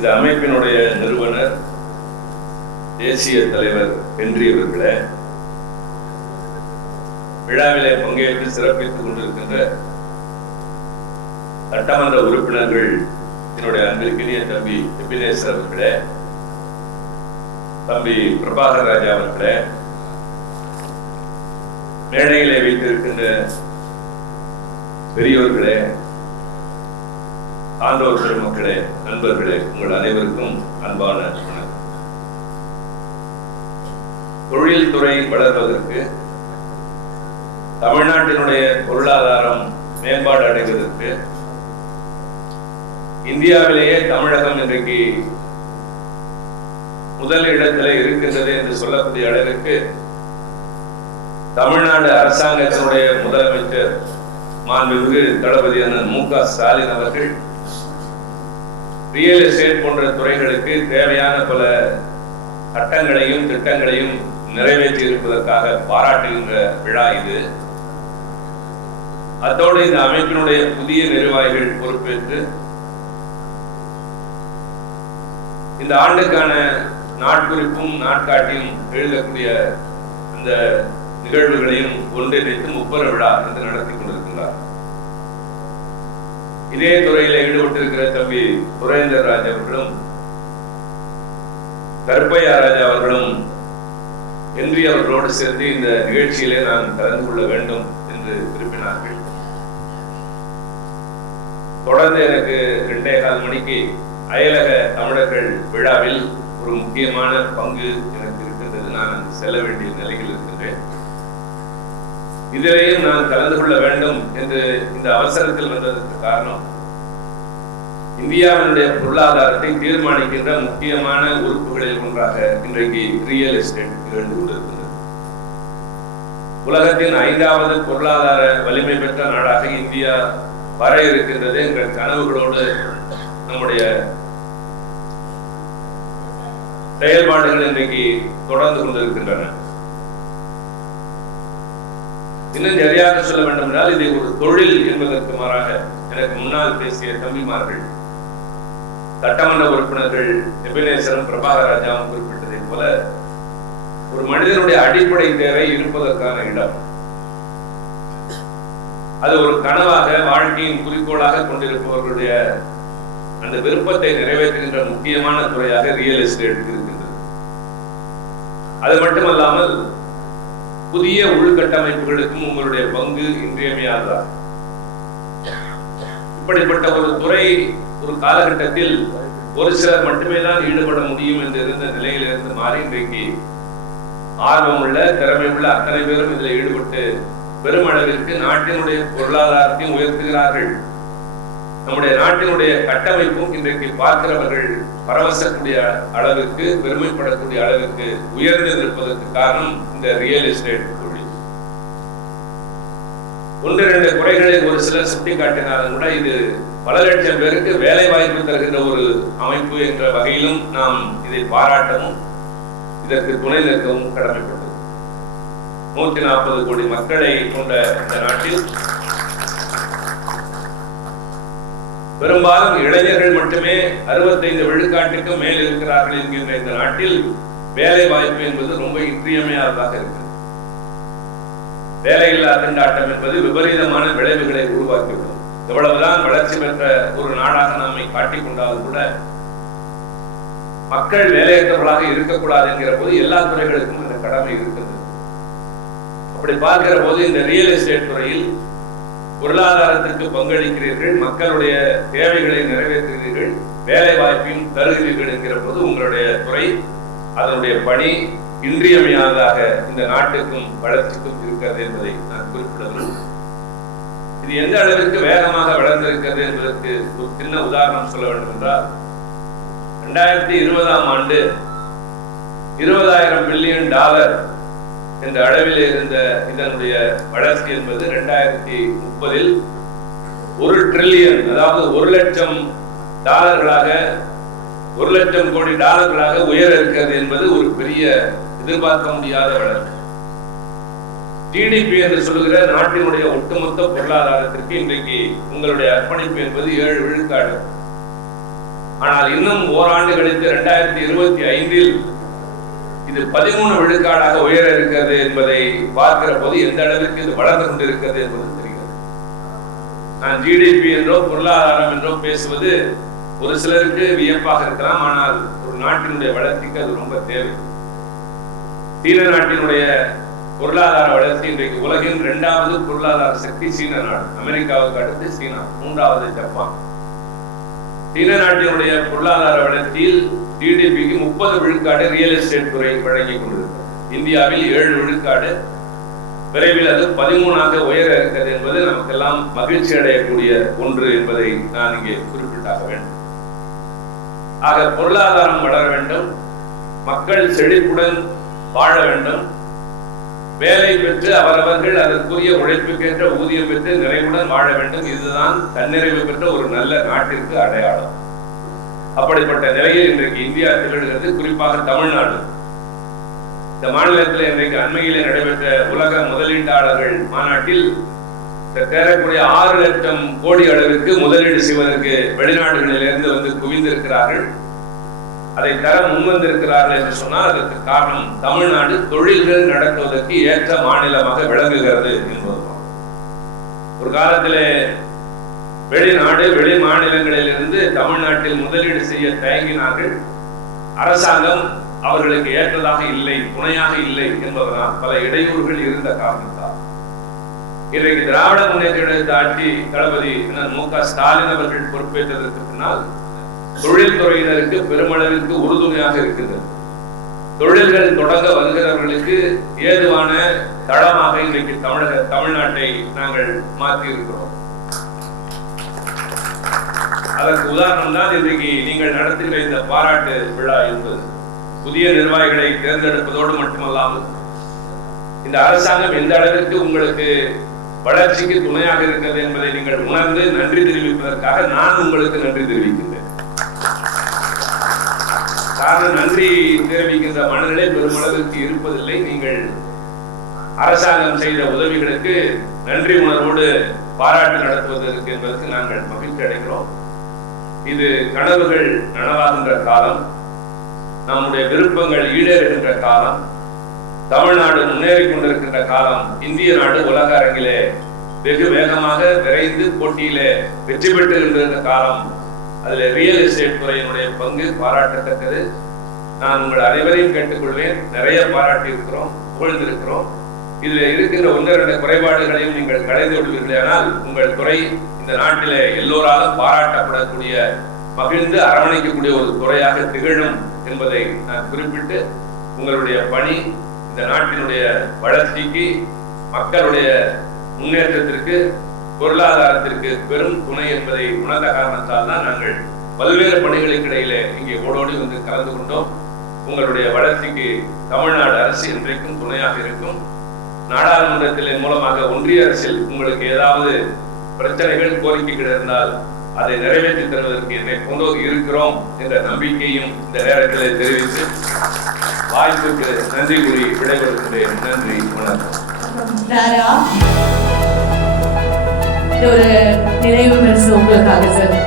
இந்த அமைப்பினுடைய நிறுவனர் தேசிய தலைவர் ஹென்றி அவர்களே விழாவிலே பங்கேற்று சிறப்பித்துக் கொண்டிருக்கின்ற சட்டமன்ற உறுப்பினர்கள் என்னுடைய அன்பிற்கினிய தம்பி எபினேசர் அவர்களே தம்பி பிரபாகர் ராஜா அவர்களே மேடையிலே வைத்திருக்கின்ற பெரியோர்களே ஆண்டவர் பெருமக்களே நண்பர்களே உங்கள் அனைவருக்கும் அன்பான வணக்கம். தொழில் துறை வளர்வதற்கு தமிழ்நாட்டினுடைய பொருளாதாரம் மேம்பாடு அடைவதற்கு இந்தியாவிலேயே தமிழகம் இன்றைக்கு முதல் இடத்திலே இருக்கின்றது என்று சொல்லக்கூடிய அளவிற்கு தமிழ்நாடு அரசாங்கத்தினுடைய முதலமைச்சர் மாண்புமிகு தளபதி அண்ணன் மு க ஸ்டாலின் அவர்கள் ரியல் எஸ்டேட் போன்ற துறைகளுக்கு தேவையான பல சட்டங்களையும் திட்டங்களையும் நிறைவேற்றி இருப்பதற்காக பாராட்டுகின்ற விழா இது. அத்தோடு இந்த அமைப்பினுடைய புதிய நிர்வாகிகள் பொறுப்பேற்று இந்த ஆண்டுக்கான நாட்குறிப்பும் நாட்காட்டியும் எழுதக்கூடிய அந்த நிகழ்வுகளையும் ஒன்றிணைத்து முப்பர விழா என்று நடத்தி கொண்டிருக்கிறார் இதே துறையில் ஈடுபட்டிருக்கிற தம்பி சுரேந்தர் ராஜ் அவர்களும் கருப்பையா ராஜா அவர்களும் என்று அவர்களோடு சேர்ந்து இந்த நிகழ்ச்சியிலே நான் கலந்து கொள்ள வேண்டும் என்று விரும்பினார்கள். தொடர்ந்து எனக்கு ரெண்டே கால் மணிக்கு அயலக தமிழர்கள் விழாவில் ஒரு முக்கியமான பங்கு எனக்கு இருக்கின்றது. நான் செல்ல வேண்டிய நிலையில் இருக்கின்றேன். இதிலேயும் நான் கலந்து கொள்ள வேண்டும் என்று இந்த அவசரத்தில் வந்ததற்கு காரணம். இந்தியாவினுடைய பொருளாதாரத்தை தீர்மானிக்கின்ற முக்கியமான உறுப்புகளில் ஒன்றாக இன்றைக்கு ரியல் எஸ்டேட் திகழ்ந்து கொண்டிருக்கிறது. உலகத்தின் ஐந்தாவது பொருளாதார வலிமை பெற்ற நாடாக இந்தியா வர இருக்கின்றது என்ற கனவுகளோடு நம்முடைய செயல்பாடுகள் இன்றைக்கு தொடர்ந்து கொண்டிருக்கின்றன. இன்னும் சரியாக சொல்ல வேண்டும் என்றால் இதை ஒரு தொழில் என்பதற்கு மாறாக எனக்கு முன்னால் பேசிய தம்பிமார்கள் சட்டமன்ற உறுப்பினர்கள் எபினேசரும் பிரபாகராஜாவும் குறிப்பிட்டதை போல ஒரு மனிதனுடைய அடிப்படை தேவை இருப்பதற்கான இடம். அது ஒரு கனவாக வாழ்க்கையின் குறிக்கோளாக கொண்டிருப்பவர்களுடைய அந்த விருப்பத்தை நிறைவேற்றுகின்ற முக்கியமான துறையாக ரியல் எஸ்டேட் இருக்கின்றது. அது மட்டுமல்லாமல் புதிய உள்கட்டமைப்புகளுக்கும் உங்களுடைய பங்கு இன்றியமையாததா? இப்படிப்பட்ட ஒரு துறை ஒரு காலகட்டத்தில் ஒரு சிலர் மட்டுமே தான் ஈடுபட முடியும் என்று இருந்த நிலையிலிருந்து மாறி இன்றைக்கு ஆர்வமுள்ள திறமை உள்ள அத்தனை பேரும் இதில் ஈடுபட்டு பெருமளவிற்கு நாட்டினுடைய பொருளாதாரத்தையும் உயர்த்துகிறார்கள். நம்முடைய நாட்டினுடைய கட்டமைப்பும் இன்றைக்கு பார்க்கிறவர்கள் பரவசக்கூடிய அளவிற்கு பெருமைப்படக்கூடிய அளவிற்கு உயர்ந்து நிற்பதற்கு காரணம் இந்த ரியல் எஸ்டேட் தொழில். ஒன்று இரண்டு குறைகளை ஒரு சிலர் சுட்டிக்காட்டினாலும் கூட இது பல லட்சம் பேருக்கு வேலை வாய்ப்பு தருகின்ற ஒரு அமைப்பு என்ற வகையிலும் நாம் இதை பாராட்டவும் இதற்கு துணை நிற்கவும் கடமைப்பட்டது நூற்றி நாற்பது கோடி மக்களை கொண்ட இந்த நாட்டில் பெரும்பாலும் இளைஞர்கள் மட்டுமே அறுபத்தைந்து விழுக்காட்டுக்கும் மேல் இருக்கிறார்கள் என்கின்ற இந்த நாட்டில் வேலை வாய்ப்பு என்பது ரொம்ப இன்றியமையாததாக இருக்கிறது. வேலையில்லா திண்டாட்டம் என்பது விபரீதமான விளைவுகளை உருவாக்கிவிடும் எவ்வளவுதான் வளர்ச்சி பெற்ற ஒரு நாடாக நாமை காட்டிக் கொண்டாலும் கூட மக்கள் வேலையற்றவர்களாக இருக்கக்கூடாது என்கிற போது எல்லா துறைகளுக்கும் இந்த கடமை இருக்கிறது. அப்படி பார்க்கிற போது இந்த ரியல் எஸ்டேட் துறையில் பொருளாதாரத்திற்கு பங்களிக்கிறீர்கள் மக்களுடைய தேவைகளை நிறைவேற்றுகிறீர்கள் வேலை வாய்ப்பையும் தருகிறீர்கள் என்கிற போது உங்களுடைய துறை அதனுடைய பணி இன்றியமையாததாக இந்த நாட்டுக்கும் வளர்ச்சிக்கும் இருக்கிறது என்பதை நான் குறிப்பிட விரும்புகிறேன். இது எந்த அளவிற்கு வேகமாக வளர்ந்திருக்கிறது என்பதற்கு ஒரு சின்ன உதாரணம் சொல்ல வேண்டும் என்றால் இரண்டாயிரத்தி இருபதாம் ஆண்டு இருபதாயிரம் பில்லியன் டாலர் என்ற அளவில் இருந்த இதனுடைய வளர்ச்சி என்பது இரண்டாயிரத்தி முப்பதில் ஒரு ட்ரில்லியன் அதாவது ஒரு லட்சம் டாலர்களாக ஒரு லட்சம் கோடி டாலர்களாக உயர இருக்கிறது என்பது ஒரு பெரிய எதிர்பார்க்க முடியாத வளர்ச்சி. ஜிடிபி என்று சொல்லுகிற நாட்டினுடைய ஒட்டுமொத்த பொருளாதாரத்திற்கு இன்றைக்கு உங்களுடைய அர்ப்பணிப்பு என்பது ஏழு விழுக்காடு. ஆனால் இன்னும் ஓராண்டு கழித்து இரண்டாயிரத்தி இருபத்தி ஐந்தில் இது பதிமூணு விழுக்காடாக உயர இருக்கிறது என்பதை பார்க்கிற போது எந்த அளவிற்கு இது வளர்ந்து கொண்டிருக்கிறது என்பது தெரிகிறது. நான் ஜிடிபி என்றோ பொருளாதாரம் என்றோ பேசுவது ஒரு சிலருக்கு வியப்பாக இருக்கலாம் ஆனால் ஒரு நாட்டினுடைய வளர்ச்சிக்கு அது ரொம்ப தேவை. சீன நாட்டினுடைய பொருளாதார வளர்ச்சி இன்றைக்கு உலகின் இரண்டாவது பொருளாதார சக்தி சீன நாடு. அமெரிக்காவுக்கு அடுத்து சீனா மூன்றாவது ஜப்பான். சீன நாட்டினுடைய பொருளாதார வளர்ச்சியில் ஜிடிபிக்கு முப்பது விழுக்காடு ரியல் எஸ்டேட் துறை வழங்கி கொண்டிருக்கிறது. இந்தியாவில் ஏழு விழுக்காடு. விரைவில் அது பதிமூணாக உயர இருக்கிறது என்பது நமக்கெல்லாம் மகிழ்ச்சி அடையக்கூடிய ஒன்று என்பதை நான் இங்கே குறிப்பிட்டாக வேண்டும். ஆக பொருளாதாரம் வளர வேண்டும். மக்கள் செழிப்புடன் வாழ வேண்டும். வேலை பெற்று அவரவர்கள் அதற்குரிய உழைப்புக்கேற்ற ஊதியம் பெற்று நிறைவுடன் வாழ வேண்டும். இதுதான் தன்னிறைவு பெற்ற ஒரு நல்ல நாட்டிற்கு அடையாளம். அப்படிப்பட்ட நிலையில் இன்றைக்கு இந்தியா திகழ்கிறது. குறிப்பாக தமிழ்நாடு. இந்த மாநிலத்தில் இன்றைக்கு அண்மையிலே நடைபெற்ற உலக முதலீட்டாளர்கள் மாநாட்டில் தேரக்கூடிய ஆறு லட்சம் கோடி அளவிற்கு முதலீடு செய்வதற்கு வெளிநாடுகளிலிருந்து வந்து குவிந்திருக்கிறார்கள். அதை தர முன்வந்திருக்கிறார்கள் என்று சொன்னால் அதற்கு காரணம் தமிழ்நாடு தொழில்கள் நடத்துவதற்கு ஏற்ற மாநிலமாக விளங்குகிறது என்பதுதான். ஒரு காலத்திலே வெளிநாடு வெளி மாநிலங்களிலிருந்து தமிழ்நாட்டில் முதலீடு செய்ய தயங்கினார்கள். அரசாங்கம் அவர்களுக்கு ஏற்றதாக இல்லை துணையாக இல்லை என்பதனால் பல இடையூறுகள் இருந்த காரணத்தால் இன்றைக்கு திராவிட முன்னேற்ற ஆட்சி தளபதி மு க ஸ்டாலின் அவர்கள் பொறுப்பேற்றதற்கு பின்னால் தொழில்துறையினருக்கு பெருமளவிற்கு உறுதுணையாக இருக்கின்றது. தொழில்கள் தொடங்க வருகிறவர்களுக்கு ஏதுவான தளமாக இன்றைக்கு தமிழக தமிழ்நாட்டை நாங்கள் மாற்றி இருக்கிறோம் அதற்கு உதாரணம் தான் இன்றைக்கு நீங்கள் நடத்துகிற இந்த பாராட்டு விழா என்பது. புதிய நிர்வாகிகளை தேர்ந்தெடுப்பதோடு மட்டுமல்லாமல் இந்த அரசாங்கம் எந்த அளவிற்கு உங்களுக்கு வளர்ச்சிக்கு துணையாக இருக்கிறது என்பதை நீங்கள் உணர்ந்து நன்றி தெரிவிப்பதற்காக நான் உங்களுக்கு நன்றி தெரிவிக்கின்றேன். காரணம் நன்றி தெரிவிக்கின்ற மனநிலை பெருமளவிற்கு இருப்பதில்லை. நீங்கள் அரசாங்கம் செய்த உதவிகளுக்கு நன்றி உணர்வோடு பாராட்டு நடத்துவதற்கு என்பதற்கு நாங்கள் மகிழ்ச்சி அடைகிறோம். இது கனவுகள் நனவாகின்ற காலம். நம்முடைய விருப்பங்கள் ஈடேறுகின்ற காலம். தமிழ்நாடு முன்னேறி கொண்டிருக்கின்ற காலம். இந்திய நாடு உலக அரங்கிலே வெகு வேகமாக விரைந்து போட்டியிலே வெற்றி பெற்றுகின்ற காலம். அதுல ரியல் எஸ்டேட் துறையினுடைய பங்கு பாராட்டத்தக்கது. நான் உங்கள் அனைவரையும் கேட்டுக்கொள்வேன். நிறைய பாராட்டி இருக்கிறோம் புகழ்ந்திருக்கிறோம். இதுல இருக்கின்ற ஒன்று இரண்டு குறைபாடுகளையும் நீங்கள் கலைந்து ஆனால் உங்கள் துறை இந்த நாட்டில் எல்லோராலும் பாராட்டப்படக்கூடிய மகிழ்ந்து அரவணைக்கக்கூடிய ஒரு துறையாக திகழும் என்பதை நான் குறிப்பிட்டு உங்களுடைய பணி இந்த நாட்டினுடைய வளர்ச்சிக்கு மக்களுடைய முன்னேற்றத்திற்கு பொருளாதாரத்திற்கு பெரும் துணை என்பதை உணர்ந்த காரணத்தால் தான் நாங்கள் பல்வேறு பணிகளுக்கிடையிலே இங்கே ஓடோடி வந்து கலந்து கொண்டோம். உங்களுடைய வளர்ச்சிக்கு தமிழ்நாடு அரசு இன்றைக்கும் துணையாக இருக்கும். நாடாளுமன்றத்தின் மூலமாக ஒன்றிய அரசில் உங்களுக்கு ஏதாவது பிரச்சனைகள் கோரிக்கைகள் இருந்தால் அதை நிறைவேற்றி தருவதற்கு என்னை கொண்டு இருக்கிறோம் என்ற நம்பிக்கையும் இந்த நேரத்தில் தெரிவித்து வாய்ப்புக்கு நன்றி கூறி விடைபெறுகிறேன் நன்றி வணக்கம். ஒரு நினைவு பரிசு உங்களுக்காக சார்.